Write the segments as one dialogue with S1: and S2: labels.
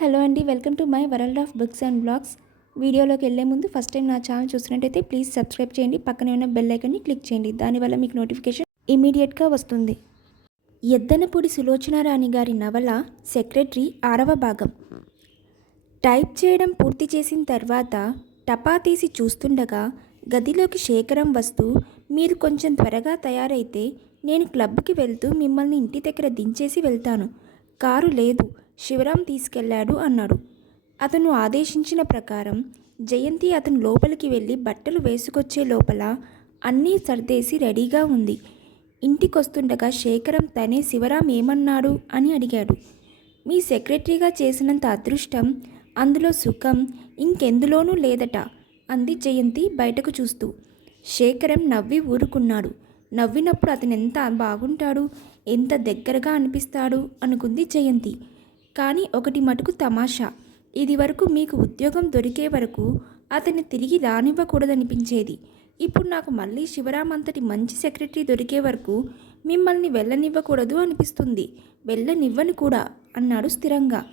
S1: Hello అండి welcome to my world of books and blogs. వీడియోలోకి వెళ్ళే ముందు ఫస్ట్ టైం నా ఛానల్ చూసినట్టయితే ప్లీజ్ సబ్స్క్రైబ్ చేయండి పక్కనే ఉన్న బెల్ ఐకన్ని క్లిక్ చేయండి దానివల్ల మీకు నోటిఫికేషన్ ఇమీడియట్గా వస్తుంది. ఎద్దనపూడి సులోచన రాణి గారి నవల సెక్రటరీ ఆరవ భాగం. టైప్ చేయడం పూర్తి చేసిన తర్వాత టపా తీసి చూస్తుండగా గదిలోకి శేఖరం వస్తూ మీరు కొంచెం త్వరగా తయారైతే నేను క్లబ్కి వెళ్తూ మిమ్మల్ని ఇంటి దగ్గర దించేసి వెళ్తాను. కారు లేదు. శివరాం తీసుకెళ్ళాడు అన్నాడు. అతను ఆదేశించిన ప్రకారం జయంతి అతను లోపలికి వెళ్ళి బట్టలు వేసుకొచ్చే లోపల అన్నీ సర్దేసి రెడీగా ఉంది. ఇంటికొస్తుండగా శేఖరం తనే శివరాం ఏమన్నాడు? అని అడిగాడు. మీ సెక్రటరీగా చేసినంత అదృష్టం అందులో సుఖం ఇంకెందులోనూ లేదట అంది జయంతి బయటకు చూస్తూ. శేఖరం నవ్వి ఊరుకున్నాడు. నవ్వినప్పుడు అతను ఎంత బాగుంటాడు ఎంత దగ్గరగా అనిపిస్తాడు అనుకుంది జయంతి. కానీ ఒకటి మటుకు తమాషా. ఇది వరకు మీకు ఉద్యోగం దొరికే వరకు అతన్ని తిరిగి రానివ్వకూడదనిపించేది. ఇప్పుడు నాకు మళ్ళీ శివరాం అంతటి మంచి సెక్రటరీ దొరికే వరకు మిమ్మల్ని వెళ్ళనివ్వకూడదు అనిపిస్తుంది. వెళ్ళనివ్వను కూడా అన్నాడు స్థిరంగా.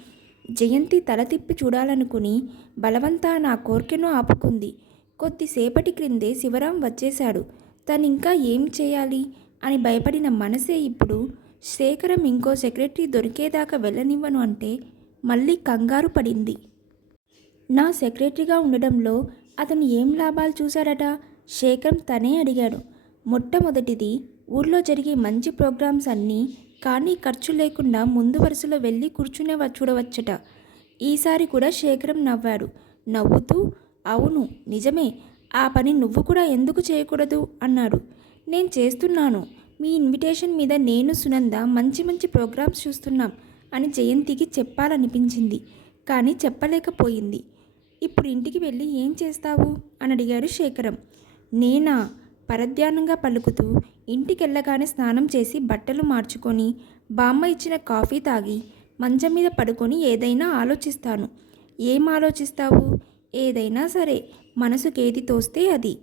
S1: జయంతి తల తిప్పి చూడాలనుకుని బలవంతా నా కోరికను ఆపుకుంది. కొద్దిసేపటి క్రిందే శివరాం వచ్చేశాడు. తనింకా ఏం చేయాలి? అని భయపడిన మనసే ఇప్పుడు శేఖరం ఇంకో సెక్రటరీ దొరికేదాకా వెళ్ళనివ్వను అంటే మళ్ళీ కంగారు పడింది. నా సెక్రటరీగా ఉండడంలో అతను ఏం లాభాలు చూశాడట శేఖరం తనే అడిగాడు. మొట్టమొదటిది ఊళ్ళో జరిగే మంచి ప్రోగ్రామ్స్ అన్నీ కానీ ఖర్చు లేకుండా ముందు వరుసలో వెళ్ళి కూర్చునే చూడవచ్చట. ఈసారి కూడా శేఖరం నవ్వాడు. నవ్వుతూ అవును నిజమే. ఆ పని నువ్వు కూడా ఎందుకు చేయకూడదు? అన్నాడు. నేను చేస్తున్నాను. మీ ఇన్విటేషన్ మీద నేను సునంద మంచి మంచి ప్రోగ్రామ్స్ చూస్తున్నాం అని జయంతికి చెప్పాలనిపించింది. కానీ చెప్పలేకపోయింది. ఇప్పుడు ఇంటికి వెళ్ళి ఏం చేస్తావు? అని అడిగాడు శేఖరం. నేనా? పరధ్యానంగా పలుకుతూ ఇంటికెళ్ళగానే స్నానం చేసి బట్టలు మార్చుకొని బామ్మ ఇచ్చిన కాఫీ తాగి మంచం మీద పడుకొని ఏదైనా ఆలోచిస్తాను. ఏం ఆలోచిస్తావు? ఏదైనా సరే మనసుకేది తోస్తే అది.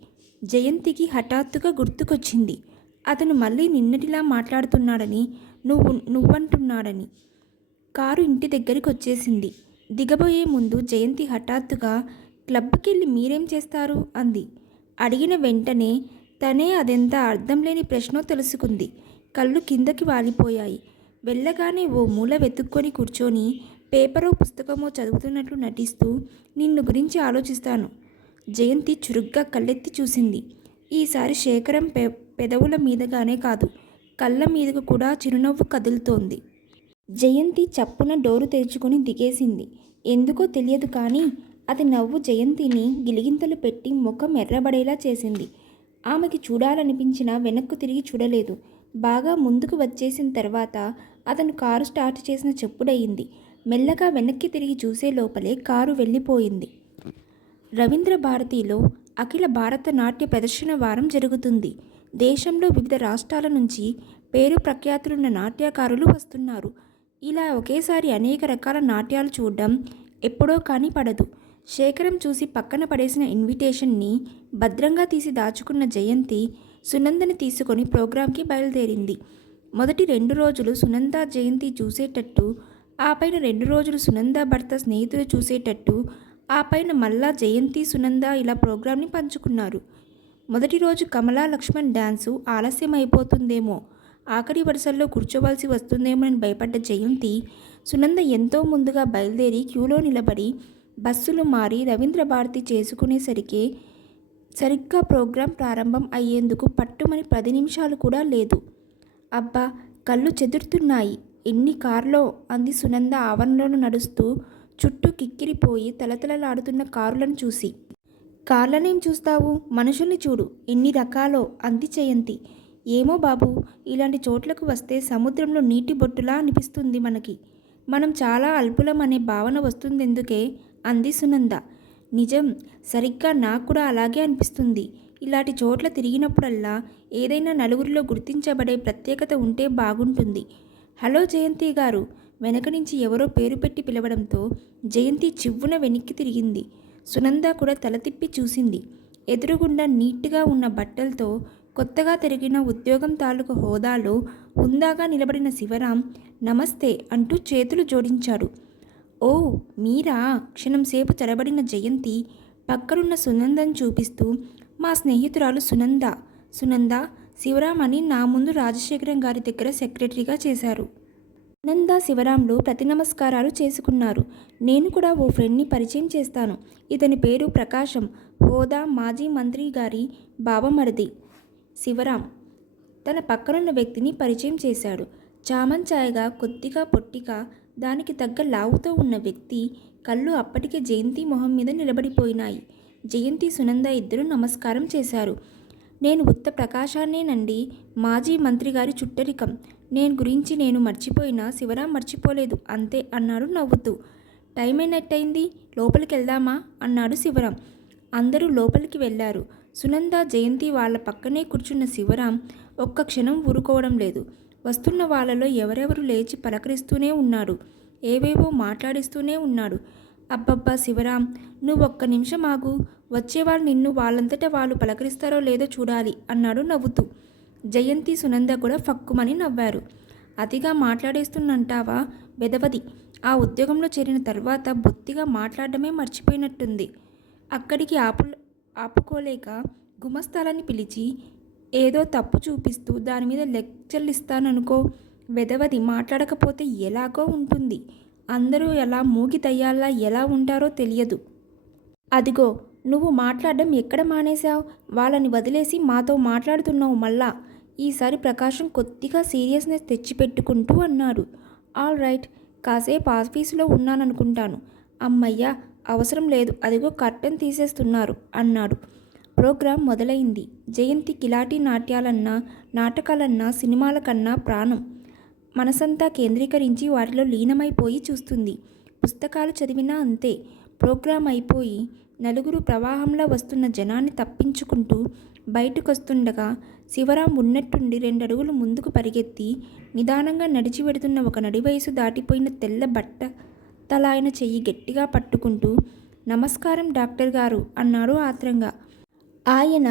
S1: జయంతికి హఠాత్తుగా గుర్తుకొచ్చింది. అతను మళ్ళీ నిన్నటిలా మాట్లాడుతున్నాడని నువ్వు నువ్వంటున్నాడని. కారు ఇంటి దగ్గరికి వచ్చేసింది. దిగబోయే ముందు జయంతి హఠాత్తుగా క్లబ్కి వెళ్ళి మీరేం చేస్తారు? అంది. అడిగిన వెంటనే తనే అదెంత అర్థం లేని ప్రశ్నో తెలుసుకుంది. కళ్ళు కిందకి వాలిపోయాయి. వెళ్ళగానే ఓ మూల వెతుక్కొని కూర్చొని పేపరో పుస్తకమో చదువుతున్నట్లు నటిస్తూ నిన్ను గురించి ఆలోచిస్తాను. జయంతి చురుగ్గా కళ్ళెత్తి చూసింది. ఈసారి శేఖరం పే పెదవుల మీదగానే కాదు కళ్ళ మీదకు కూడా చిరునవ్వు కదులుతోంది. జయంతి చప్పున డోరు తెరుచుకుని దిగేసింది. ఎందుకో తెలియదు కానీ అది నవ్వు జయంతిని గిలిగింతలు పెట్టి ముఖం ఎర్రబడేలా చేసింది. ఆమెకి చూడాలనిపించినా వెనక్కు తిరిగి చూడలేదు. బాగా ముందుకు వచ్చేసిన తర్వాత అతను కారు స్టార్ట్ చేసిన చెప్పుడయింది. మెల్లగా వెనక్కి తిరిగి చూసే లోపలే కారు వెళ్ళిపోయింది. రవీంద్ర భారతిలో అఖిల భారత నాట్య ప్రదర్శన వారం జరుగుతుంది. దేశంలో వివిధ రాష్ట్రాల నుంచి పేరు ప్రఖ్యాతులున్న నాట్యకారులు వస్తున్నారు. ఇలా ఒకేసారి అనేక రకాల నాట్యాలు చూడడం ఎప్పుడో కానీ పడదు శేఖరం చూసి పక్కన పడేసిన ఇన్విటేషన్ని భద్రంగా తీసి దాచుకున్న జయంతి సునందని తీసుకొని ప్రోగ్రాంకి బయలుదేరింది. మొదటి రెండు రోజులు సునంద జయంతి చూసేటట్టు ఆ పైన రెండు రోజులు సునంద భర్త స్నేహితులు చూసేటట్టు ఆ పైన మళ్ళా జయంతి సునంద ఇలా ప్రోగ్రాంని పంచుకున్నారు. మొదటి రోజు కమలా లక్ష్మణ్ డ్యాన్సు ఆలస్యం అయిపోతుందేమో ఆఖరి వరుసల్లో కూర్చోవలసి వస్తుందేమోనని భయపడ్డ జయంతి సునంద ఎంతో ముందుగా బయలుదేరి క్యూలో నిలబడి బస్సులు మారి రవీంద్ర భారతి చేసుకునేసరికి సరిగ్గా ప్రోగ్రాం ప్రారంభం అయ్యేందుకు పట్టుమని పది నిమిషాలు కూడా లేదు. అబ్బా కళ్ళు చెదురుతున్నాయి. ఎన్ని కార్లో? అంది సునంద ఆవరణలో నడుస్తూ చుట్టూ కిక్కిరిపోయి తలతలలాడుతున్న కారులను చూసి. కార్లనేం చూస్తావు? మనుషుల్ని చూడు. ఎన్ని రకాలో అంది జయంతి. ఏమో బాబు ఇలాంటి చోట్లకు వస్తే సముద్రంలో నీటి బొట్టులా అనిపిస్తుంది మనకి. మనం చాలా అల్పులం అనే భావన వస్తుందెందుకే? అంది సునంద. నిజం సరిగ్గా నాకు కూడా అలాగే అనిపిస్తుంది. ఇలాంటి చోట్ల తిరిగినప్పుడల్లా ఏదైనా నలుగురిలో గుర్తించబడే ప్రత్యేకత ఉంటే బాగుంటుంది. హలో జయంతి గారు. వెనక నుంచి ఎవరో పేరు పెట్టి పిలవడంతో జయంతి చివ్వున వెనక్కి తిరిగింది. సునంద కూడా తల తిప్పి చూసింది. ఎదురుగుండా నీట్గా ఉన్న బట్టలతో కొత్తగా తిరిగిన ఉద్యోగం తాలూకు హోదాలో హుందాగా నిలబడిన శివరాం నమస్తే అంటూ చేతులు జోడించాడు. ఓ మీరా? క్షణం సేపు తడబడిన జయంతి పక్కనున్న సునందని చూపిస్తూ మా స్నేహితురాలు సునంద. సునంద శివరాం అని నా ముందు రాజశేఖరం గారి దగ్గర సెక్రటరీగా చేశారు. ఆనంద శివరాంలు ప్రతి నమస్కారాలు చేసుకున్నారు. నేను కూడా ఓ ఫ్రెండ్ని పరిచయం చేస్తాను. ఇతని పేరు ప్రకాశం. హోదా మాజీ మంత్రి గారి బావమరిది. శివరాం తన పక్కనున్న వ్యక్తిని పరిచయం చేశాడు. చామంచాయగా కొద్దిగా పొట్టిగా దానికి తగ్గ లావుతో ఉన్న వ్యక్తి కళ్ళు అప్పటికే జయంతి మొహం మీద నిలబడిపోయినాయి. జయంతి సునంద ఇద్దరు నమస్కారం చేశారు. నేను ఉత్త ప్రకాశాన్నేనండి మాజీ మంత్రి గారి చుట్టరికం. నేను గురించి నేను మర్చిపోయినా శివరాం మర్చిపోలేదు అంతే అన్నాడు నవ్వుతూ. టైం అయినట్టయింది లోపలికి వెళ్దామా అన్నాడు శివరాం. అందరూ లోపలికి వెళ్ళారు. సునంద జయంతి వాళ్ళ పక్కనే కూర్చున్న శివరాం ఒక్క క్షణం ఊరుకోవడం లేదు. వస్తున్న వాళ్ళలో ఎవరెవరు లేచి పలకరిస్తూనే ఉన్నాడు ఏవేవో మాట్లాడిస్తూనే ఉన్నాడు. అబ్బబ్బా శివరాం నువ్వు ఒక్క నిమిషం ఆగు. వచ్చేవాళ్ళు నిన్ను వాళ్ళంతటా వాళ్ళు పలకరిస్తారో లేదో చూడాలి అన్నాడు నవ్వుతూ. జయంతి సునంద కూడా ఫక్కుమని నవ్వారు. అతిగా మాట్లాడేస్తున్నంటావా బెదవది. ఆ ఉద్యోగంలో చేరిన తర్వాత బొత్తిగా మాట్లాడడమే మర్చిపోయినట్టుంది. అక్కడికి ఆపు ఆపుకోలేక గుమస్తాలని పిలిచి ఏదో తప్పు చూపిస్తూ దాని మీద లెక్చర్లు ఇస్తాననుకో వెదవది మాట్లాడకపోతే ఎలాగో ఉంటుంది. అందరూ ఎలా మూగి తయ్యాలా ఎలా ఉంటారో తెలియదు. అదిగో నువ్వు మాట్లాడడం ఎక్కడ మానేశావు? వాళ్ళని వదిలేసి మాతో మాట్లాడుతున్నావు మళ్ళా. ఈసారి ప్రకాశం కొద్దిగా సీరియస్నెస్ తెచ్చిపెట్టుకుంటూ అన్నాడు ఆల్ రైట్ కాసేపు ఆఫీసులో ఉన్నాననుకుంటాను. అమ్మయ్య అవసరం లేదు అదిగో కర్టెన్ తీసేస్తున్నారు అన్నాడు. ప్రోగ్రాం మొదలైంది. జయంతి కిలాటీ నాట్యాలన్నా నాటకాలన్నా సినిమాల కన్నా ప్రాణం. మనసంతా కేంద్రీకరించి వాటిలో లీనమైపోయి చూస్తుంది. పుస్తకాలు చదివినా అంతే. ప్రోగ్రాం అయిపోయి నలుగురు ప్రవాహంలో వస్తున్న జనాన్ని తప్పించుకుంటూ బయటకొస్తుండగా శివరాం ఉన్నట్టుండి రెండడుగులు ముందుకు పరిగెత్తి నిదానంగా నడిచి వెడుతున్న ఒక నడివయసు దాటిపోయిన తెల్ల బట్ట తలాయన చెయ్యి గట్టిగా పట్టుకుంటూ నమస్కారం డాక్టర్ గారు అన్నారు ఆత్రంగా. ఆయన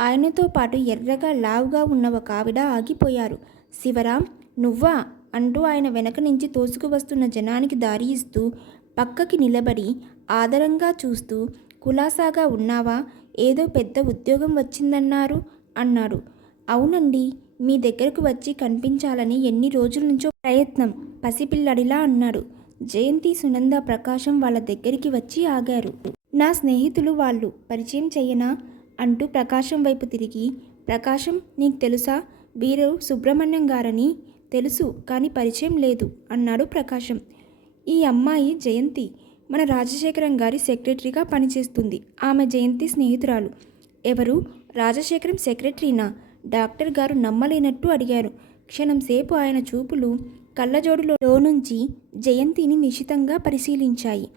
S1: ఆయనతో పాటు ఎర్రగా లావుగా ఉన్న ఒక ఆవిడ ఆగిపోయారు. శివరాం నువ్వా అంటూ ఆయన వెనక నుంచి తోసుకువస్తున్న జనానికి దారి ఇస్తూ పక్కకి నిలబడి ఆదరంగా చూస్తూ కులాసాగా ఉన్నావా? ఏదో పెద్ద ఉద్యోగం వచ్చిందన్నారు. అన్నాడు అవునండి మీ దగ్గరకు వచ్చి కనిపించాలని ఎన్ని రోజుల నుంచో ప్రయత్నం పసిపిల్లడిలా అన్నాడు జయంతి సునంద ప్రకాశం వాళ్ళ దగ్గరికి వచ్చి ఆగారు. నా స్నేహితులు వాళ్ళు పరిచయం చెయ్యనా? అంటూ ప్రకాశం వైపు తిరిగి ప్రకాశం నీకు తెలుసా? వీరు సుబ్రహ్మణ్యం గారని తెలుసు కానీ పరిచయం లేదు అన్నాడు ప్రకాశం. ఈ అమ్మాయి జయంతి మన రాజశేఖరం గారి సెక్రటరీగా పనిచేస్తుంది. ఆమె జయంతి స్నేహితురాలు. ఎవరు? రాజశేఖరం సెక్రటరీనా? డాక్టర్ గారు నమ్మలేనట్టు అడిగారు. క్షణం సేపు ఆయన చూపులు కళ్ళజోడులో నుంచి జయంతిని నిశితంగా పరిశీలించాయి.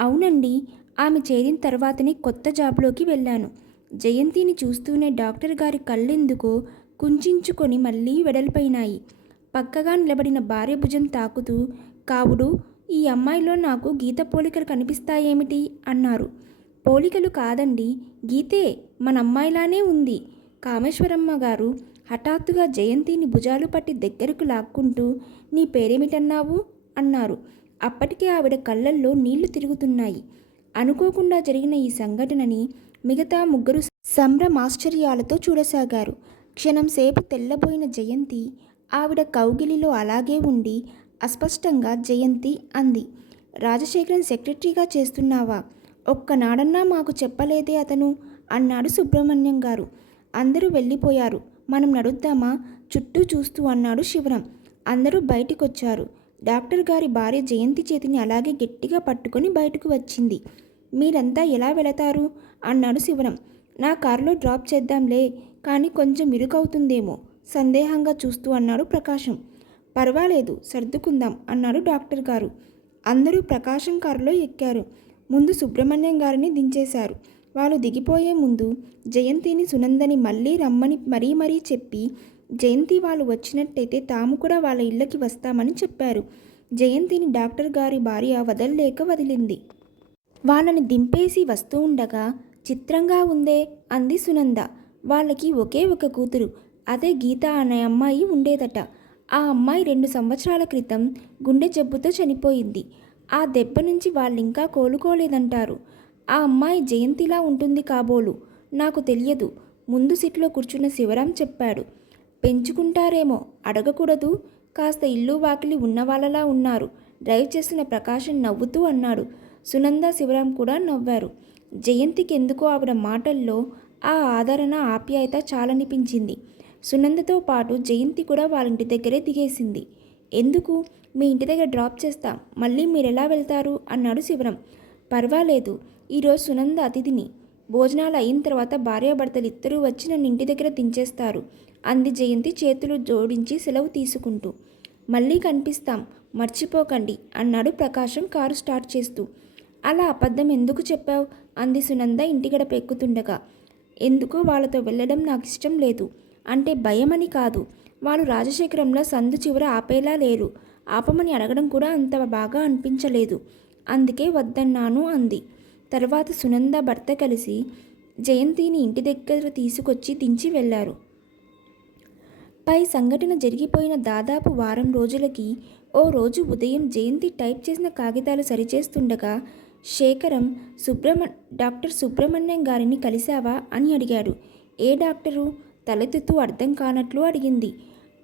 S1: అవునండి ఆమె చేరిన తర్వాతనే కొత్త జాబ్లోకి వెళ్ళాను. జయంతిని చూస్తూనే డాక్టర్ గారి కళ్ళెందుకో కుంచుకొని మళ్ళీ వెడల్పోయినాయి పక్కగా నిలబడిన భార్య భుజం తాకుతూ కావుడు ఈ అమ్మాయిలో నాకు గీత పోలికలు కనిపిస్తాయేమిటి? అన్నారు. పోలికలు కాదండి. గీతే మన అమ్మాయిలానే ఉంది. కామేశ్వరమ్మ గారు హఠాత్తుగా జయంతిని భుజాలు పట్టి దగ్గరకు లాక్కుంటూ నీ పేరేమిటన్నావు? అన్నారు. అప్పటికే ఆవిడ కళ్ళల్లో నీళ్ళు తిరుగుతున్నాయి. అనుకోకుండా జరిగిన ఈ సంఘటనని మిగతా ముగ్గురు సంభ్రమాశ్చర్యాలతో చూడసాగారు. క్షణం సేపు తెల్లబోయిన జయంతి ఆవిడ కౌగిలిలో అలాగే ఉండి అస్పష్టంగా జయంతి అంది. రాజశేఖరన్ సెక్రటరీగా చేస్తున్నావా? ఒక్కనాడన్నా మాకు చెప్పలేదే అతను అన్నాడు సుబ్రహ్మణ్యం గారు. అందరూ వెళ్ళిపోయారు. మనం నడుద్దామా? చుట్టూ చూస్తూ అన్నాడు శివరాం. అందరూ బయటికొచ్చారు. డాక్టర్ గారి భార్య జయంతి చేతిని అలాగే గట్టిగా పట్టుకొని బయటకు వచ్చింది. మీరంతా ఎలా వెళతారు? అన్నాడు శివరాం. నా కారులో డ్రాప్ చేద్దాంలే కానీ కొంచెం ఇరుకవుతుందేమో? సందేహంగా చూస్తూ అన్నాడు ప్రకాశం. పర్వాలేదు సర్దుకుందాం అన్నాడు డాక్టర్ గారు. అందరూ ప్రకాశం కారులో ఎక్కారు. ముందు సుబ్రహ్మణ్యం గారిని దించేశారు. వాళ్ళు దిగిపోయే ముందు జయంతిని సునందని మళ్ళీ రమ్మని మరీ మరీ చెప్పి జయంతి వాళ్ళు వచ్చినట్టయితే తాము కూడా వాళ్ళ ఇళ్ళకి వస్తామని చెప్పారు. జయంతిని డాక్టర్ గారి భార్య వదల్లేక వదిలింది. వాళ్ళని దింపేసి వస్తూ ఉండగా చిత్రంగా ఉందే అంది సునంద. వాళ్ళకి ఒకే ఒక కూతురు. అదే గీత అనే అమ్మాయి ఉండేదట. ఆ అమ్మాయి రెండు సంవత్సరాల క్రితం గుండె జబ్బుతో చనిపోయింది. ఆ దెబ్బ నుంచి వాళ్ళింకా కోలుకోలేదంటారు. ఆ అమ్మాయి జయంతిలా ఉంటుంది కాబోలు. నాకు తెలియదు. ముందు సీట్లో కూర్చున్న శివరాం చెప్పాడు. పెంచుకుంటారేమో అడగకూడదు. కాస్త ఇల్లు వాకిలి ఉన్నవాళ్ళలా ఉన్నారు. డ్రైవ్ చేస్తున్న ప్రకాశం నవ్వుతూ అన్నాడు. సునంద శివరాం కూడా నవ్వారు. జయంతికి ఎందుకో ఆవిడ మాటల్లో ఆ ఆదరణ ఆప్యాయత చాలనిపించింది. సునందతో పాటు జయంతి కూడా వాళ్ళ ఇంటి దగ్గరే దిగేసింది. ఎందుకు? మీ ఇంటి దగ్గర డ్రాప్ చేస్తాం. మళ్ళీ మీరు ఎలా వెళ్తారు? అన్నాడు శివరం. పర్వాలేదు. ఈరోజు సునంద అతిథిని. భోజనాలు అయిన తర్వాత భార్యాభర్తలు ఇద్దరూ వచ్చి నన్ను ఇంటి దగ్గర దించేస్తారు. అంది జయంతి చేతులు జోడించి సెలవు తీసుకుంటూ. మళ్ళీ కనిపిస్తాం. మర్చిపోకండి అన్నాడు ప్రకాశం కారు స్టార్ట్ చేస్తూ. అలా అబద్ధం ఎందుకు చెప్పావు? అంది సునంద ఇంటి గడప ఎక్కుతుండగా. ఎందుకో వాళ్ళతో వెళ్ళడం నాకు ఇష్టం లేదు. అంటే భయమని కాదు. వాళ్ళు రాజశేఖరంలో సందు చివర ఆపేలా లేరు. ఆపమని అడగడం కూడా అంత బాగా అనిపించలేదు. అందుకే వద్దన్నాను అంది. తర్వాత సునంద భర్త కలిసి జయంతిని ఇంటి దగ్గర తీసుకొచ్చి దించి వెళ్ళారు. పై సంఘటన జరిగిపోయిన దాదాపు వారం రోజులకి ఓ రోజు ఉదయం జయంతి టైప్ చేసిన కాగితాలు సరిచేస్తుండగా శేఖరం సుబ్రహ్మ డాక్టర్ సుబ్రహ్మణ్యం గారిని కలిశావా అని అడిగాడు. ఏ డాక్టరు? తలెత్తుతూ అర్థం కానట్లు అడిగింది.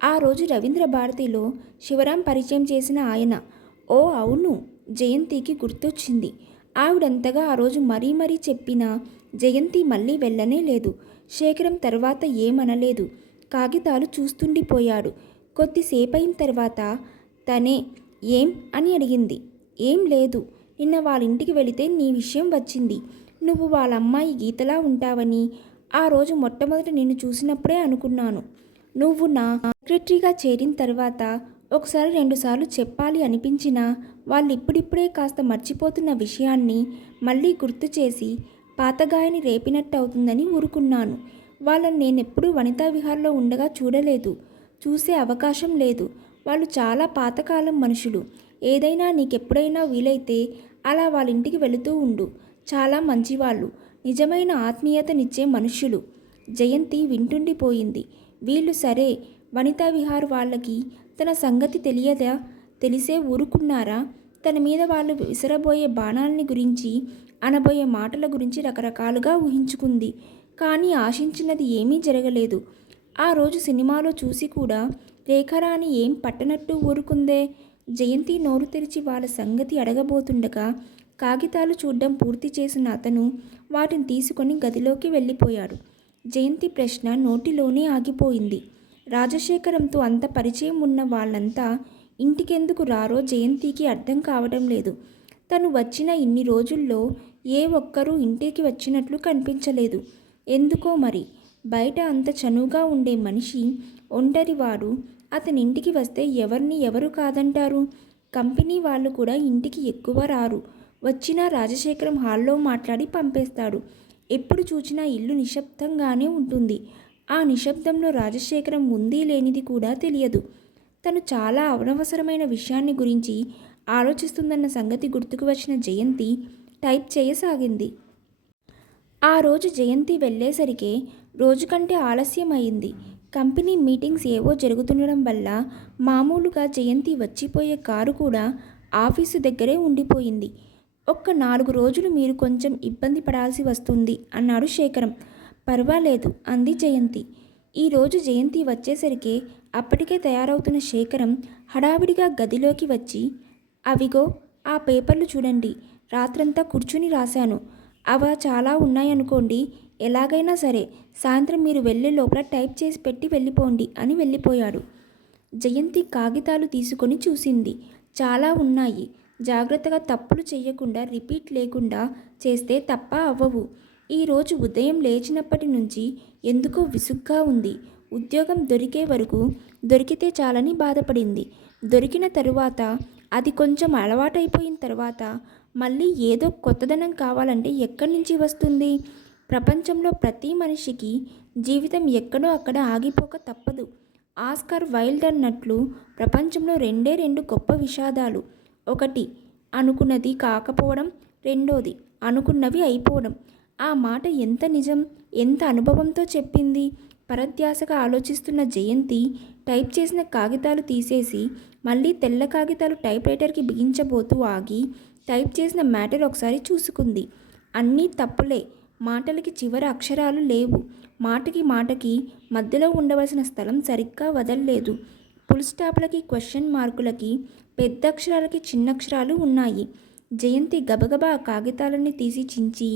S1: ఆ రోజు రవీంద్ర భారతిలో శివరాం పరిచయం చేసిన ఆయన ఓ అవును జయంతికి గుర్తొచ్చింది. ఆవిడంతగా ఆ రోజు మరీ మరీ చెప్పినా జయంతి మళ్ళీ వెళ్ళనే లేదు. శేఖరం తర్వాత ఏమనలేదు. కాగితాలు చూస్తుండిపోయాడు. కొద్దిసేపయిన తర్వాత తనే ఏం? అని అడిగింది. ఏం లేదు. నిన్న వాళ్ళ ఇంటికి వెళితే నీ విషయం వచ్చింది. నువ్వు వాళ్ళ అమ్మాయి గీతలా ఉంటావని ఆ రోజు మొట్టమొదట నిన్ను చూసినప్పుడే అనుకున్నాను. నువ్వు నా సెక్రటరీగా చేరిన తర్వాత ఒకసారి రెండుసార్లు చెప్పాలి అనిపించినా వాళ్ళు ఇప్పుడిప్పుడే కాస్త మర్చిపోతున్న విషయాన్ని మళ్ళీ గుర్తు చేసి పాతగాయని రేపినట్టు అవుతుందని ఊరుకున్నాను. వాళ్ళని నేనెప్పుడూ వనితా విహార్లో ఉండగా చూడలేదు. చూసే అవకాశం లేదు. వాళ్ళు చాలా పాతకాలం మనుషులు. ఏదైనా నీకెప్పుడైనా వీలైతే అలా వాళ్ళ ఇంటికి వెళుతూ ఉండు. చాలా మంచివాళ్ళు. నిజమైన ఆత్మీయతనిచ్చే మనుష్యులు. జయంతి వింటుండిపోయింది. వీళ్ళు సరే వనితా విహార్ వాళ్ళకి తన సంగతి తెలియదా? తెలిసే ఊరుకున్నారా? తన మీద వాళ్ళు విసరబోయే బాణాలని గురించి అనబోయే మాటల గురించి రకరకాలుగా ఊహించుకుంది. కానీ ఆశించినది ఏమీ జరగలేదు. ఆ రోజు సినిమాలో చూసి కూడా రేఖరాణి ఏం పట్టనట్టు ఊరుకుందే? జయంతి నోరు తెరిచి వాళ్ళ సంగతి అడగబోతుండగా కాగితాలు చూడ్డం పూర్తి చేసిన అతను వాటిని తీసుకొని గదిలోకి వెళ్ళిపోయాడు. జయంతి ప్రశ్న నోటిలోనే ఆగిపోయింది. రాజశేఖరంతో అంత పరిచయం ఉన్న వాళ్ళంతా ఇంటికెందుకు రారో జయంతికి అర్థం కావడం లేదు. తను వచ్చిన ఇన్ని రోజుల్లో ఏ ఒక్కరూ ఇంటికి వచ్చినట్లు కనిపించలేదు. ఎందుకో మరి? బయట అంత చనువుగా ఉండే మనిషి ఒంటరివాడు అతని ఇంటికి వస్తే ఎవరిని ఎవరు కాదంటారు? కంపెనీ వాళ్ళు కూడా ఇంటికి ఎక్కువ రారు. వచ్చినా రాజశేఖరం హాల్లో మాట్లాడి పంపేస్తాడు. ఎప్పుడు చూచినా ఇల్లు నిశ్శబ్దంగానే ఉంటుంది. ఆ నిశ్శబ్దంలో రాజశేఖరం ఉంది లేనిది కూడా తెలియదు. తను చాలా అనవసరమైన విషయాన్ని గురించి ఆలోచిస్తుందన్న సంగతి గుర్తుకు వచ్చిన జయంతి టైప్ చేయసాగింది. ఆ రోజు జయంతి వెళ్ళేసరికే రోజు కంటే ఆలస్యం అయింది కంపెనీ మీటింగ్స్ ఏవో జరుగుతుండడం వల్ల మామూలుగా జయంతి వచ్చిపోయే కారు కూడా ఆఫీసు దగ్గరే ఉండిపోయింది. ఒక్క నాలుగు రోజులు మీరు కొంచెం ఇబ్బంది పడాల్సి వస్తుంది అన్నాడు శేఖరం. పర్వాలేదు అంది జయంతి. ఈరోజు జయంతి వచ్చేసరికి అప్పటికే తయారవుతున్న శేఖరం హడావిడిగా గదిలోకి వచ్చి అవిగో ఆ పేపర్లు చూడండి రాత్రంతా కూర్చుని రాశాను. అవ చాలా ఉన్నాయనుకోండి ఎలాగైనా సరే సాయంత్రం మీరు వెళ్ళే లోపల టైప్ చేసి పెట్టి వెళ్ళిపోండి అని వెళ్ళిపోయాడు. జయంతి కాగితాలు తీసుకొని చూసింది. చాలా ఉన్నాయి. జాగ్రత్తగా తప్పులు చేయకుండా రిపీట్ లేకుండా చేస్తే తప్ప అవ్వవు. ఈరోజు ఉదయం లేచినప్పటి నుంచి ఎందుకో విసుగ్గా ఉంది. ఉద్యోగం దొరికే వరకు దొరికితే చాలని బాధపడింది. దొరికిన తరువాత అది కొంచెం అలవాటైపోయిన తర్వాత మళ్ళీ ఏదో కొత్తదనం కావాలంటే ఎక్కడి నుంచి వస్తుంది? ప్రపంచంలో ప్రతి మనిషికి జీవితం ఎక్కడో అక్కడ ఆగిపోక తప్పదు. ఆస్కార్ వైల్డ్ అన్నట్లు ప్రపంచంలో రెండే రెండు గొప్ప విషాదాలు. ఒకటి. అనుకున్నది కాకపోవడం రెండోది. అనుకున్నవి అయిపోవడం. ఆ మాట ఎంత నిజం? ఎంత అనుభవంతో చెప్పింది? పరధ్యాసగా ఆలోచిస్తున్న జయంతి టైప్ చేసిన కాగితాలు తీసేసి మళ్ళీ తెల్ల కాగితాలు టైప్ రైటర్కి బిగించబోతూ ఆగి టైప్ చేసిన మ్యాటర్ ఒకసారి చూసుకుంది. అన్నీ తప్పులే. మాటలకి చివరి అక్షరాలు లేవు. మాటకి మాటకి మధ్యలో ఉండవలసిన స్థలం సరిగ్గా వదల్లేదు. ఫుల్ స్టాప్లకి క్వశ్చన్ మార్కులకి పెద్ద అక్షరాలకి చిన్నక్షరాలు ఉన్నాయి. జయంతి గబగబా ఆ కాగితాలన్నీ తీసి చించి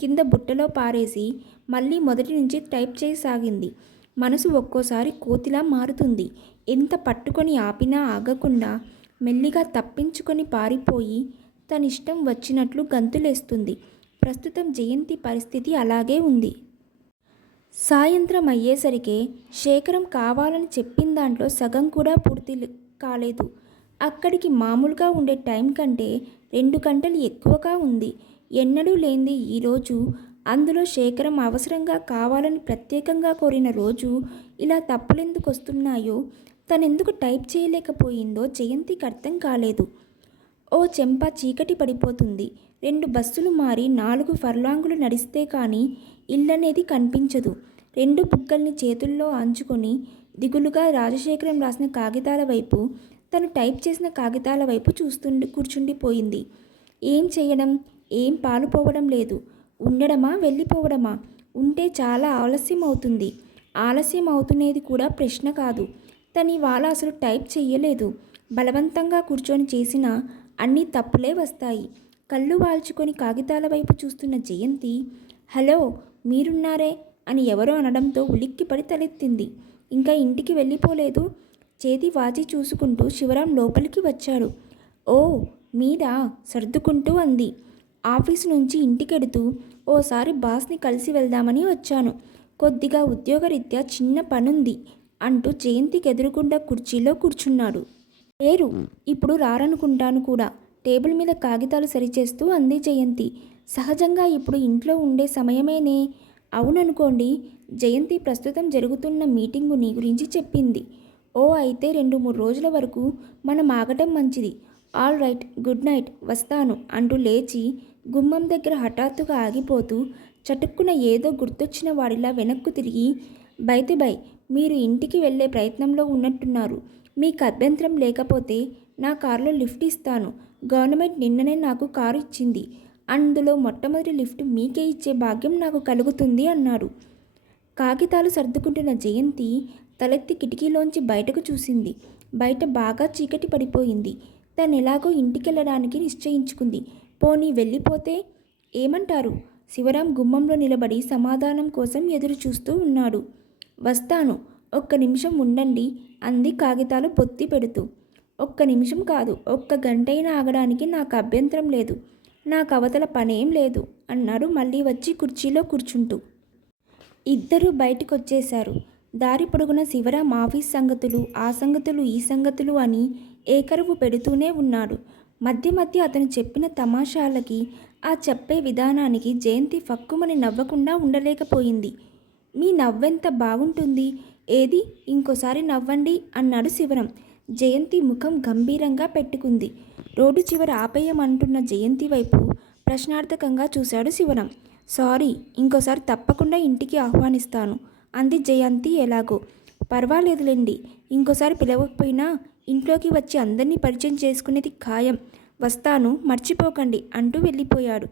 S1: కింద బుట్టలో పారేసి మళ్ళీ మొదటి నుంచి టైప్ చేయసాగింది మనసు ఒక్కోసారి కోతిలా మారుతుంది. ఎంత పట్టుకొని ఆపినా ఆగకుండా మెల్లిగా తప్పించుకొని పారిపోయి తనిష్టం వచ్చినట్లు గంతులేస్తుంది. ప్రస్తుతం జయంతి పరిస్థితి అలాగే ఉంది. సాయంత్రం అయ్యేసరికి శేఖరం కావాలని చెప్పిన దాంట్లో సగం కూడా పూర్తి కాలేదు. అక్కడికి మామూలుగా ఉండే టైం కంటే రెండు గంటలు ఎక్కువగా ఉంది. ఎన్నడూ లేనిది ఈరోజు అందులో శేఖరం అవసరంగా కావాలని ప్రత్యేకంగా కోరిన రోజు ఇలా తప్పులెందుకు వస్తున్నాయో తనెందుకు టైప్ చేయలేకపోయిందో జయంతికి అర్థం కాలేదు. ఓ చెంప చీకటి పడిపోతుంది. రెండు బస్సులు మారి నాలుగు ఫర్లాంగులు నడిస్తే కానీ ఇల్లనేది కనిపించదు. రెండు బుగ్గల్ని చేతుల్లో అంచుకొని దిగులుగా రాజశేఖరం రాసిన కాగితాల వైపు తను టైప్ చేసిన కాగితాల వైపు చూస్తుండి కూర్చుండిపోయింది. ఏం చేయడం ఏం పాలుపోవడం లేదు. ఉండడమా? వెళ్ళిపోవడమా? ఉంటే చాలా ఆలస్యం అవుతుంది ఆలస్యం అవుతునేది కూడా ప్రశ్న కాదు. తను ఇవాళ అసలు టైప్ చెయ్యలేదు. బలవంతంగా కూర్చొని చేసిన అన్ని తప్పులే వస్తాయి. కళ్ళు వాల్చుకొని కాగితాల వైపు చూస్తున్న జయంతి హలో మీరున్నారే? అని ఎవరో అనడంతో ఉలిక్కిపడి తలెత్తింది. ఇంకా ఇంటికి వెళ్ళిపోలేదు? చేతి వాచి చూసుకుంటూ శివరాం లోపలికి వచ్చాడు. ఓ మీరా సర్దుకుంటూ అంది. ఆఫీసు నుంచి ఇంటికెడుతూ ఓసారి బాస్ని కలిసి వెళ్దామని వచ్చాను. కొద్దిగా ఉద్యోగరీత్యా చిన్న పనుంది అంటూ జయంతికి ఎదురుకుండా కుర్చీలో కూర్చున్నాడు. లేరు ఇప్పుడు రారనుకుంటాను కూడా. టేబుల్ మీద కాగితాలు సరిచేస్తూ అంది జయంతి. సహజంగా ఇప్పుడు ఇంట్లో ఉండే సమయమేనే? అవుననుకోండి జయంతి ప్రస్తుతం జరుగుతున్న మీటింగు నీ గురించి చెప్పింది. ఓ అయితే రెండు మూడు రోజుల వరకు మనం ఆగటం మంచిది. ఆల్ రైట్ గుడ్ నైట్ వస్తాను అంటూ లేచి గుమ్మం దగ్గర హఠాత్తుగా ఆగిపోతూ చటుక్కున ఏదో గుర్తొచ్చిన వాడిలా వెనక్కు తిరిగి బైతి బై మీరు ఇంటికి వెళ్ళే ప్రయత్నంలో ఉన్నట్టున్నారు. మీకు అభ్యంతరం లేకపోతే నా కారులో లిఫ్ట్ ఇస్తాను. గవర్నమెంట్ నిన్ననే నాకు కారు ఇచ్చింది. అందులో మొట్టమొదటి లిఫ్ట్ మీకే ఇచ్చే భాగ్యం నాకు కలుగుతుంది అన్నాడు. కాగితాలు సర్దుకుంటున్న జయంతి తలెత్తి కిటికీలోంచి బయటకు చూసింది. బయట బాగా చీకటి పడిపోయింది. తను ఎలాగో ఇంటికెళ్ళడానికి నిశ్చయించుకుంది. పోనీ వెళ్ళిపోతే ఏమంటారు? శివరాం గుమ్మంలో నిలబడి సమాధానం కోసం ఎదురు చూస్తూ ఉన్నాడు. వస్తాను. ఒక్క నిమిషం ఉండండి. అంది కాగితాలు పొత్తి పెడుతూ. ఒక్క నిమిషం కాదు. ఒక్క గంటైనా ఆగడానికి నాకు అభ్యంతరం లేదు. నాకు అవతల పనేం లేదు అన్నాడు మళ్ళీ వచ్చి కుర్చీలో కూర్చుంటూ. ఇద్దరూ బయటకు వచ్చేశారు దారి పొడుగున శివరాం ఆఫీస్ సంగతులు ఆ సంగతులు ఈ సంగతులు అని ఏకరువు పెడుతూనే ఉన్నాడు. మధ్య మధ్య అతను చెప్పిన తమాషాలకి ఆ చెప్పే విధానానికి జయంతి ఫక్కుమని నవ్వకుండా ఉండలేకపోయింది. మీ నవ్వెంత బాగుంటుంది? ఏది? ఇంకోసారి నవ్వండి అన్నాడు శివరం. జయంతి ముఖం గంభీరంగా పెట్టుకుంది. రోడ్డు చివర ఆపేయమంటున్న జయంతి వైపు ప్రశ్నార్థకంగా చూశాడు శివరం. సారీ ఇంకోసారి తప్పకుండా ఇంటికి ఆహ్వానిస్తాను. అంది జయంతి ఎలాగో. పర్వాలేదులేండి. ఇంకోసారి పిలవకపోయినా ఇంట్లోకి వచ్చి అందరినీ పరిచయం చేసుకునేది ఖాయం. వస్తాను మర్చిపోకండి అంటూ వెళ్ళిపోయాడు.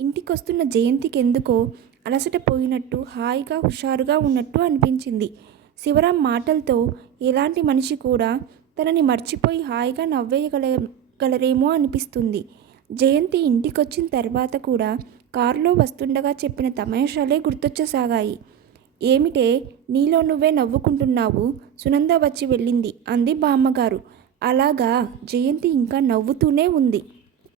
S1: ఇంటికొస్తున్న జయంతికి ఎందుకో అలసట పోయినట్టు హాయిగా హుషారుగా ఉన్నట్టు అనిపించింది. శివరాం మాటలతో ఎలాంటి మనిషి కూడా తనని మర్చిపోయి హాయిగా నవ్వేయగల గలరేమో అనిపిస్తుంది. జయంతి ఇంటికొచ్చిన తర్వాత కూడా కారులో వస్తుండగా చెప్పిన తమాషాలే గుర్తొచ్చసాగాయి. ఏమిటే? నీలో నువ్వే నవ్వుకుంటున్నావు? సునంద వచ్చి వెళ్ళింది. అంది బామ్మగారు. అలాగా? జయంతి ఇంకా నవ్వుతూనే ఉంది.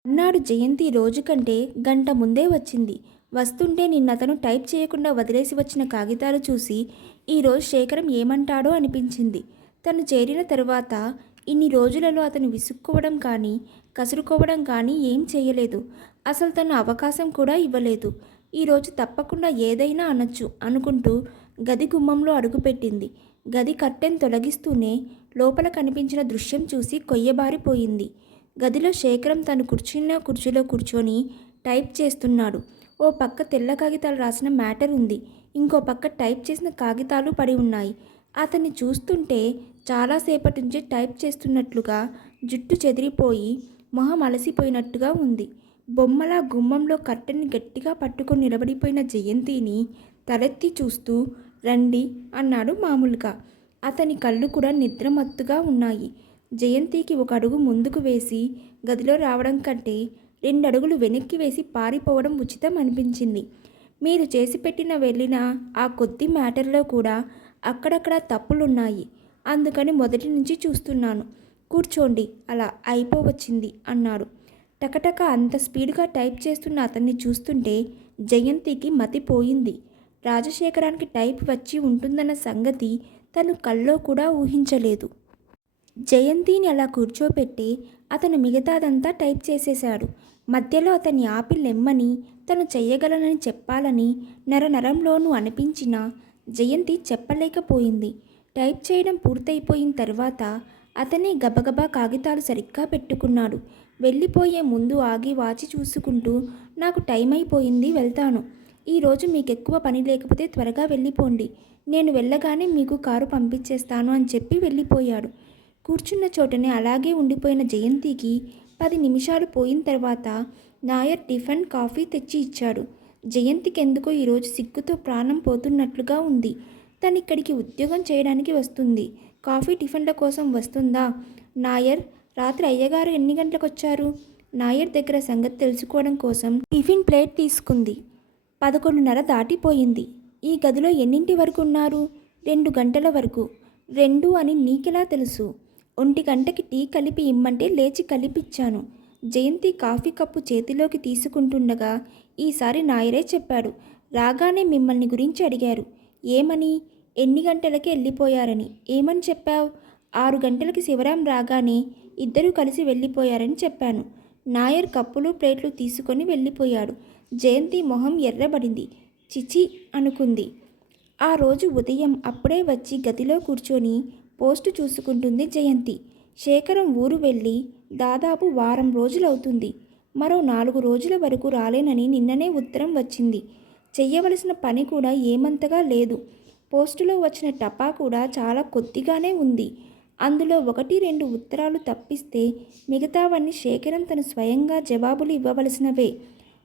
S1: అన్నాడు జయంతి రోజు కంటే గంట ముందే వచ్చింది. వస్తుంటే నిన్నతను టైప్ చేయకుండా వదిలేసి వచ్చిన కాగితాలు చూసి ఈరోజు శేఖరం ఏమంటాడో అనిపించింది. తను చేరిన తరువాత ఇన్ని రోజులలో అతను విసుక్కోవడం కానీ కసురుకోవడం కానీ ఏం చేయలేదు. అసలు తను అవకాశం కూడా ఇవ్వలేదు. ఈరోజు తప్పకుండా ఏదైనా అనొచ్చు అనుకుంటూ గది గుమ్మంలో అడుగుపెట్టింది. గది కట్టెన్ తొలగిస్తూనే లోపల కనిపించిన దృశ్యం చూసి కొయ్యబారిపోయింది. గదిలో శేఖరం తను కూర్చున్న కుర్చీలో కూర్చొని టైప్ చేస్తున్నాడు. ఓ పక్క తెల్ల కాగితాలు రాసిన మ్యాటర్ ఉంది. ఇంకో పక్క టైప్ చేసిన కాగితాలు పడి ఉన్నాయి. అతన్ని చూస్తుంటే చాలాసేపటి నుంచి టైప్ చేస్తున్నట్లుగా జుట్టు చెదిరిపోయి మొహం అలసిపోయినట్టుగా ఉంది. బొమ్మల గుమ్మంలో కట్టెని గట్టిగా పట్టుకొని నిలబడిపోయిన జయంతిని తలెత్తి చూస్తూ రండి అన్నాడు మామూలుగా. అతని కళ్ళు కూడా నిద్రమత్తుగా ఉన్నాయి. జయంతికి ఒక అడుగు ముందుకు వేసి గదిలో రావడం కంటే రెండు అడుగులు వెనక్కి వేసి పారిపోవడం ఉచితం అనిపించింది. మీరు చేసి పెట్టిన వెళ్ళిన ఆ కొద్ది మ్యాటర్లో కూడా అక్కడక్కడ తప్పులున్నాయి. అందుకని మొదటి నుంచి చూస్తున్నాను. కూర్చోండి అలా అయిపోవచ్చింది అన్నాడు. టకటక అంత స్పీడ్గా టైప్ చేస్తున్న అతన్ని చూస్తుంటే జయంతికి మతిపోయింది రాజశేఖరానికి టైప్ వచ్చి ఉంటుందన్న సంగతి తను కల్లో కూడా ఊహించలేదు. జయంతిని అలా కూర్చోపెట్టి అతను మిగతాదంతా టైప్ చేసేశాడు. మధ్యలో అతన్ని ఆపి లెమ్మని తను చెయ్యగలనని చెప్పాలని నరనరంలోనూ అనిపించిన జయంతి చెప్పలేకపోయింది. టైప్ చేయడం పూర్తయిపోయిన తర్వాత అతనే గబగబా కాగితాలు సరిగ్గా పెట్టుకున్నాడు. వెళ్ళిపోయే ముందు ఆగి వాచి చూసుకుంటూ నాకు టైం అయిపోయింది వెళ్తాను. ఈరోజు మీకు ఎక్కువ పని లేకపోతే త్వరగా వెళ్ళిపోండి. నేను వెళ్ళగానే మీకు కారు పంపించేస్తాను అని చెప్పి వెళ్ళిపోయాడు. కూర్చున్న చోటనే అలాగే ఉండిపోయిన జయంతికి పది నిమిషాలు పోయిన తర్వాత నాయర్ టిఫిన్ కాఫీ తెచ్చి ఇచ్చాడు. జయంతికి ఎందుకో ఈరోజు సిగ్గుతో ప్రాణం పోతున్నట్లుగా ఉంది. తను ఇక్కడికి ఉద్యోగం చేయడానికి వస్తుంది. కాఫీ టిఫిన్ల కోసం వస్తుందా? నాయర్ రాత్రి అయ్యగారు ఎన్ని గంటలకు వచ్చారు నాయర్ దగ్గర సంగతి తెలుసుకోవడం కోసం టిఫిన్ ప్లేట్ తీసుకుంది. పదకొండున్నర దాటిపోయింది. ఈ గదిలో ఎన్నింటి వరకు ఉన్నారు? రెండు గంటల వరకు. రెండు అని నీకెలా తెలుసు? ఒంటి గంటకి టీ కలిపి ఇమ్మంటే లేచి కలిపిచ్చాను. జయంతి కాఫీ కప్పు చేతిలోకి తీసుకుంటుండగా ఈసారి నాయరే చెప్పాడు. రాగానే మిమ్మల్ని గురించి అడిగారు. ఏమని? ఎన్ని గంటలకి వెళ్ళిపోయారని ఏమని చెప్పావు? ఆరు గంటలకి శివరాం రాగానే ఇద్దరూ కలిసి వెళ్ళిపోయారని చెప్పాను. నాయర్ కప్పులు ప్లేట్లు తీసుకొని వెళ్ళిపోయాడు. జయంతి మొహం ఎర్రబడింది. చిచి అనుకుంది. ఆ రోజు ఉదయం అప్పుడే వచ్చి గదిలో కూర్చొని పోస్టు చూసుకుంటుంది జయంతి. శేఖరం ఊరు వెళ్ళి దాదాపు వారం రోజులవుతుంది. మరో నాలుగు రోజుల వరకు రాలేనని నిన్ననే ఉత్తరం వచ్చింది. చెయ్యవలసిన పని కూడా ఏమంతగా లేదు. పోస్టులో వచ్చిన టపా కూడా చాలా కొద్దిగానే ఉంది. అందులో ఒకటి రెండు ఉత్తరాలు తప్పిస్తే మిగతావన్నీ శేఖరం తను స్వయంగా జవాబులు ఇవ్వవలసినవే.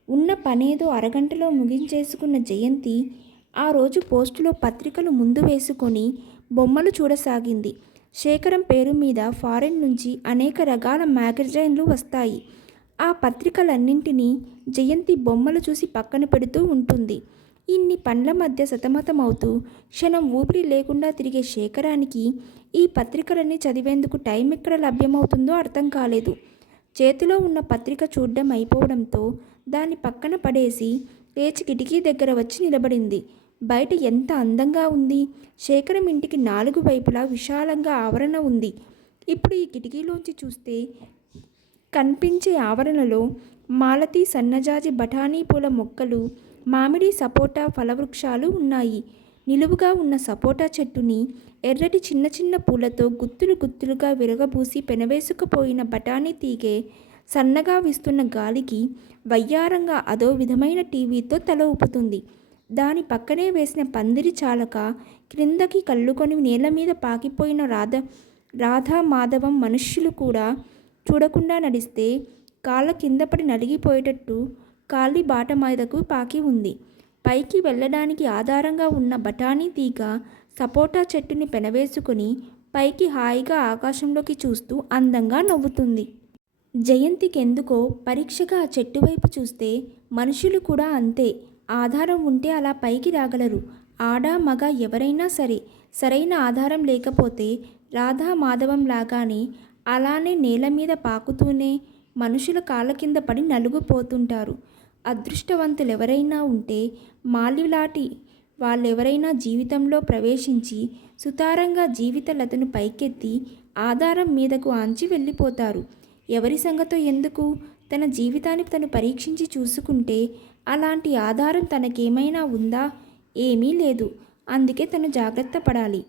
S1: ఉన్న పనేదో అరగంటలో ముగించేసుకున్న జయంతి ఆ రోజు పోస్టులో పత్రికలు ముందు వేసుకొని బొమ్మలు చూడసాగింది. శేఖరం పేరు మీద ఫారెన్ నుంచి అనేక రకాల మ్యాగజైన్లు వస్తాయి. ఆ పత్రికలన్నింటినీ జయంతి బొమ్మలు చూసి పక్కన పెడుతూ ఉంటుంది. ఇన్ని పండ్ల మధ్య సతమతమవుతూ క్షణం ఊపిరి లేకుండా తిరిగే శేఖరానికి ఈ పత్రికలన్నీ చదివేందుకు టైం ఎక్కడ లభ్యమవుతుందో అర్థం కాలేదు. చేతిలో ఉన్న పత్రిక చూడ్డం అయిపోవడంతో దాన్ని పక్కన పడేసి లేచి కిటికీ దగ్గర వచ్చి నిలబడింది. బయట ఎంత అందంగా ఉంది! శేఖరం ఇంటికి నాలుగు వైపులా విశాలంగా ఆవరణ ఉంది. ఇప్పుడు ఈ కిటికీలోంచి చూస్తే కనిపించే ఆవరణలో మాలతి సన్నజాజి బఠానీ పూల మొక్కలు మామిడి సపోటా ఫలవృక్షాలు ఉన్నాయి. నిలువుగా ఉన్న సపోటా చెట్టుని ఎర్రటి చిన్న చిన్న పూలతో గుత్తులు గుత్తులుగా విరగబూసి పెనవేసుకుపోయిన బఠానీ తీగే సన్నగా వీస్తున్న గాలికి వయ్యారంగా అదో విధమైన టీవీతో తల ఊపుతుంది. దాని పక్కనే వేసిన పందిరి చాలక క్రిందకి కళ్ళుకొని నేల మీద పాకిపోయిన రాధ రాధా మాధవం మనుష్యులు కూడా చూడకుండా నడిస్తే కాళ్ళ కింద పడి నలిగిపోయేటట్టు కాలి బాట మీదకు పాకి ఉంది. పైకి వెళ్ళడానికి ఆధారంగా ఉన్న బఠానీ తీగ సపోటా చెట్టుని పెనవేసుకుని పైకి హాయిగా ఆకాశంలోకి చూస్తూ అందంగా నవ్వుతుంది. జయంతికెందుకో పరీక్షగా ఆ చెట్టు వైపు చూస్తే మనుషులు కూడా అంతే. ఆధారం ఉంటే అలా పైకి రాగలరు. ఆడ మగ ఎవరైనా సరే సరైన ఆధారం లేకపోతే రాధా మాధవం లాగానే అలానే నేల మీద పాకుతూనే మనుషుల కాళ్ళ కింద పడి నలుగుపోతుంటారు. అదృష్టవంతులు ఎవరైనా ఉంటే మాలిలాటి వాళ్ళెవరైనా జీవితంలో ప్రవేశించి సుతారంగా జీవిత లతను పైకెత్తి ఆధారం మీదకు ఆంచి వెళ్ళిపోతారు. ఎవరి సంగతో ఎందుకు? తన జీవితాన్ని తను పరీక్షించి చూసుకుంటే అలాంటి ఆధారం తనకేమైనా ఉందా? ఏమీ లేదు. అందుకే తను జాగ్రత్త పడాలి.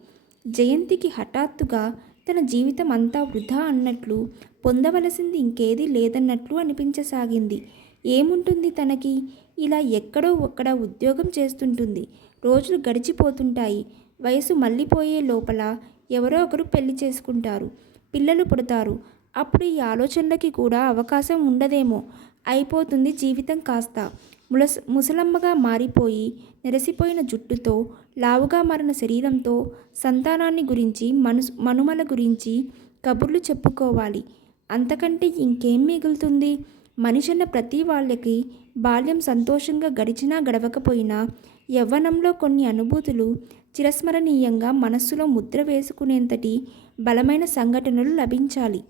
S1: జయంతికి హఠాత్తుగా తన జీవితం అంతా వృధా అన్నట్లు పొందవలసింది ఇంకేదీ లేదన్నట్లు అనిపించసాగింది. ఏముంటుంది తనకి? ఇలా ఎక్కడో ఒక్కడ ఉద్యోగం చేస్తుంటుంది. రోజులు గడిచిపోతుంటాయి. వయసు మళ్ళీపోయే లోపల ఎవరో ఒకరు పెళ్ళి చేసుకుంటారు. పిల్లలు పుడతారు. అప్పుడు ఈ ఆలోచనలకి కూడా అవకాశం ఉండదేమో. అయిపోతుంది జీవితం కాస్త. ములస ముసలమ్మగా మారిపోయి నెరసిపోయిన జుట్టుతో లావుగా మారిన శరీరంతో సంతానాన్ని గురించి మనసు మనుమల గురించి కబుర్లు చెప్పుకోవాలి. అంతకంటే ఇంకేం మిగులుతుంది? మనిషన్న ప్రతి వాళ్ళకి బాల్యం సంతోషంగా గడిచినా గడవకపోయినా యవ్వనంలో కొన్ని అనుభూతులు చిరస్మరణీయంగా మనస్సులో ముద్ర వేసుకునేంతటి బలమైన సంఘటనలు లభించాలి.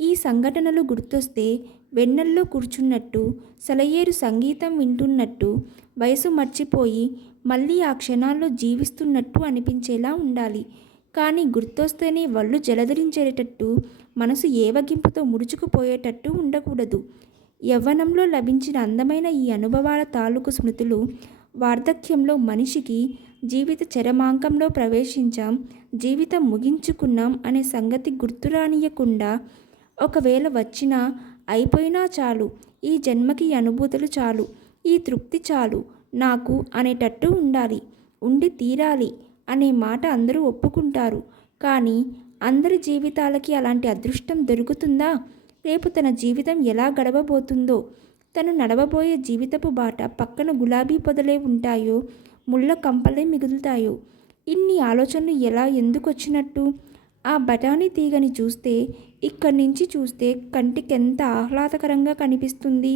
S1: ఈ సంఘటనలు గుర్తొస్తే వెన్నెల్లో కూర్చున్నట్టు సెలయేరు సంగీతం వింటున్నట్టు వయసు మర్చిపోయి మళ్ళీ ఆ క్షణాల్లో జీవిస్తున్నట్టు అనిపించేలా ఉండాలి. కానీ గుర్తొస్తేనే వళ్ళు జలధరించేటట్టు మనసు ఏవగింపుతో ముడుచుకుపోయేటట్టు ఉండకూడదు. యవ్వనంలో లభించిన అందమైన ఈ అనుభవాల తాలూకు స్మృతులు వార్ధక్యంలో మనిషికి జీవిత చరమాంకంలో ప్రవేశించాం జీవితం ముగించుకున్నాం అనే సంగతి గుర్తురానియకుండా ఒకవేళ వచ్చినా అయిపోయినా చాలు ఈ జన్మకి అనుభూతులు చాలు ఈ తృప్తి చాలు నాకు అనేటట్టు ఉండాలి ఉండి తీరాలి అనే మాట అందరూ ఒప్పుకుంటారు. కానీ అందరి జీవితాలకి అలాంటి అదృష్టం దొరుకుతుందా? రేపు తన జీవితం ఎలా గడవబోతుందో తను నడవబోయే జీవితపు బాట పక్కన గులాబీ పొదలే ఉంటాయో ముళ్ళ కంపలే మిగులుతాయో ఇన్ని ఆలోచనలు ఎలా ఎందుకు వచ్చినట్టు ఆ బఠానీ తీగని చూస్తే ఇక్కడి నుంచి చూస్తే కంటికెంత ఆహ్లాదకరంగా కనిపిస్తుంది.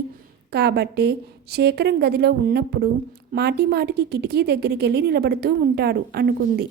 S1: కాబట్టే శేఖరం గదిలో ఉన్నప్పుడు మాటి మాటికి కిటికీ దగ్గరికి వెళ్ళి నిలబడుతూ ఉంటాడు అనుకుంది.